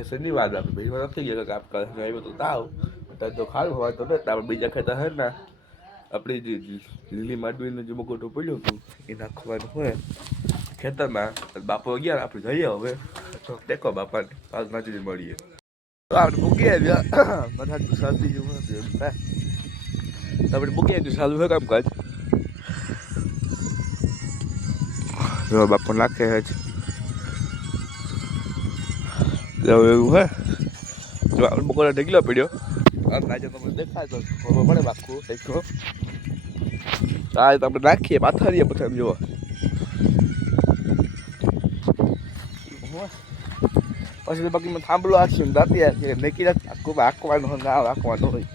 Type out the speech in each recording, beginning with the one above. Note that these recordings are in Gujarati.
શનિવાર આપણે બીજી નથી ગયા કે આપણે આવ્યો તો તાવ અત્યારે તો ખારું હોય તો નથી આપણે બીજા ખેતર હે ને આપણી જે લીલી માંડવીનો જે મગોટો પડ્યો હતું એ નાખવાનું હોય ખેતરમાં બાપો ગયા આપણે જઈએ હવે તો ટેકો બાપાને પાસ નાચી મળીએ તો આપણે મૂકી આવ્યા બધા શરદી જેવું હતું એમ થાય આપણે મૂકી આવ્યું ચાલુ હોય કામકાજ જો બાપો નાખે છે એવું હે જો આપણે બપોરે ઢગલો પડ્યો આજે તમને દેખાય તો ખબર પડે બાપુ દેખો આ આપણે નાખીએ પાથરીએ પછી જુઓ પછી બાકી મેં થાંભલો આખી દાંતી આખી મેકી આખું આંકવાનું હોય ના આંકવાનું હોય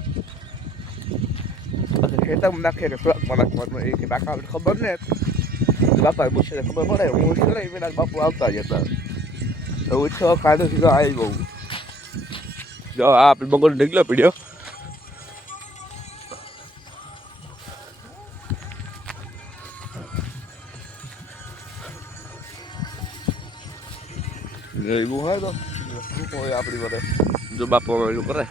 પછી ખેતરમાં નાખીએ કે ફ્લકમાં નાખવાનું એ કે બાપા આપણે ખબર ને બાપા પૂછે ખબર પડે હું સિલાઈ વિના બાપુ આવતા જતા તો ઉઠો કાઢો સીધો આવી ગયું જો આ આપણે બગોળ ઢગલો પડ્યો એવું હોય તો શું હોય આપણી બધે જો બાપુ એલું કરે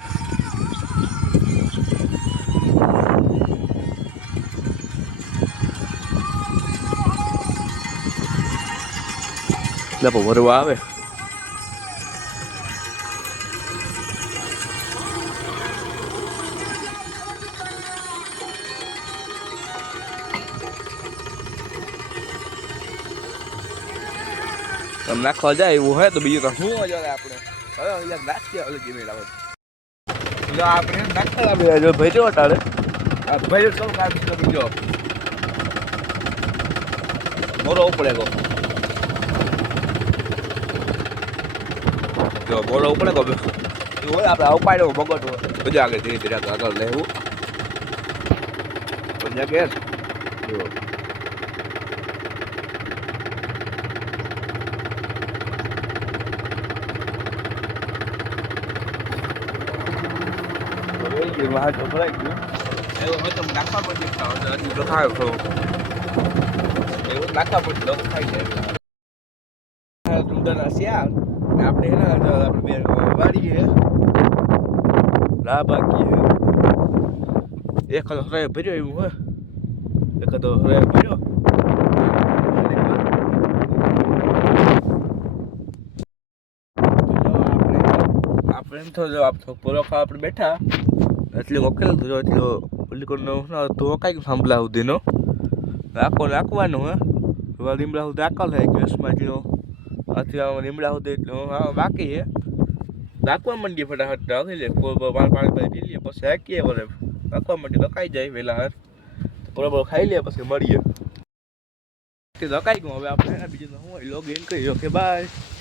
બાપુ ભરવા આવે નાખવા જાય એવું હોય તો બીજું તો શું મજા આપણે હવે નાખીએ અલગ મેળાવે આપણે નાખતા લાવીએ જો ભાઈ જો અટાડે આ ભાઈ સૌ કામ બીજો મોરો ઉપડે ગો જો મોરો ઉપડે ગો એવું હોય આપણે ઉપાડ્યો મગટ બધા આગળ ધીરે ધીરે આગળ લેવું બધા કે જો વાહ તો ભરાઈ ગયું એવું હોય તો નાખવા પડે હજી તો ખાયો છો એવું નાખવા પડે લોકો ખાઈ જાય ડુંગરના શિયાળ આપણે એના આપણે બે વાડીએ લા બાકી એક હરે ભર્યો એવું હોય એક તો હરે ભર્યો આપણે એમ તો જો આપણે પૂરો ખાવા આપણે બેઠા એટલે ઓકેલ થયો એટલો પલ્લીકોડનો તો કાંઈક સાંભળા સુધીનો રાખવાનું હે લીમડા સુધી આકલ થાય ગેસમાં એટલો અથવા લીમડા સુધી એટલો હા બાકી છે રાખવા માંડીએ ફટાફટ રાખી લે પાણી પી લઈએ પછી હાકીએ બોલે રાખવા માંડીએ રકાઈ જાય વહેલા હાર તો બરોબર ખાઈ લે પછી મળીએ રકાઈ ગયું હવે આપણે બીજું શું લોગ ઇન કરી ઓકે બાય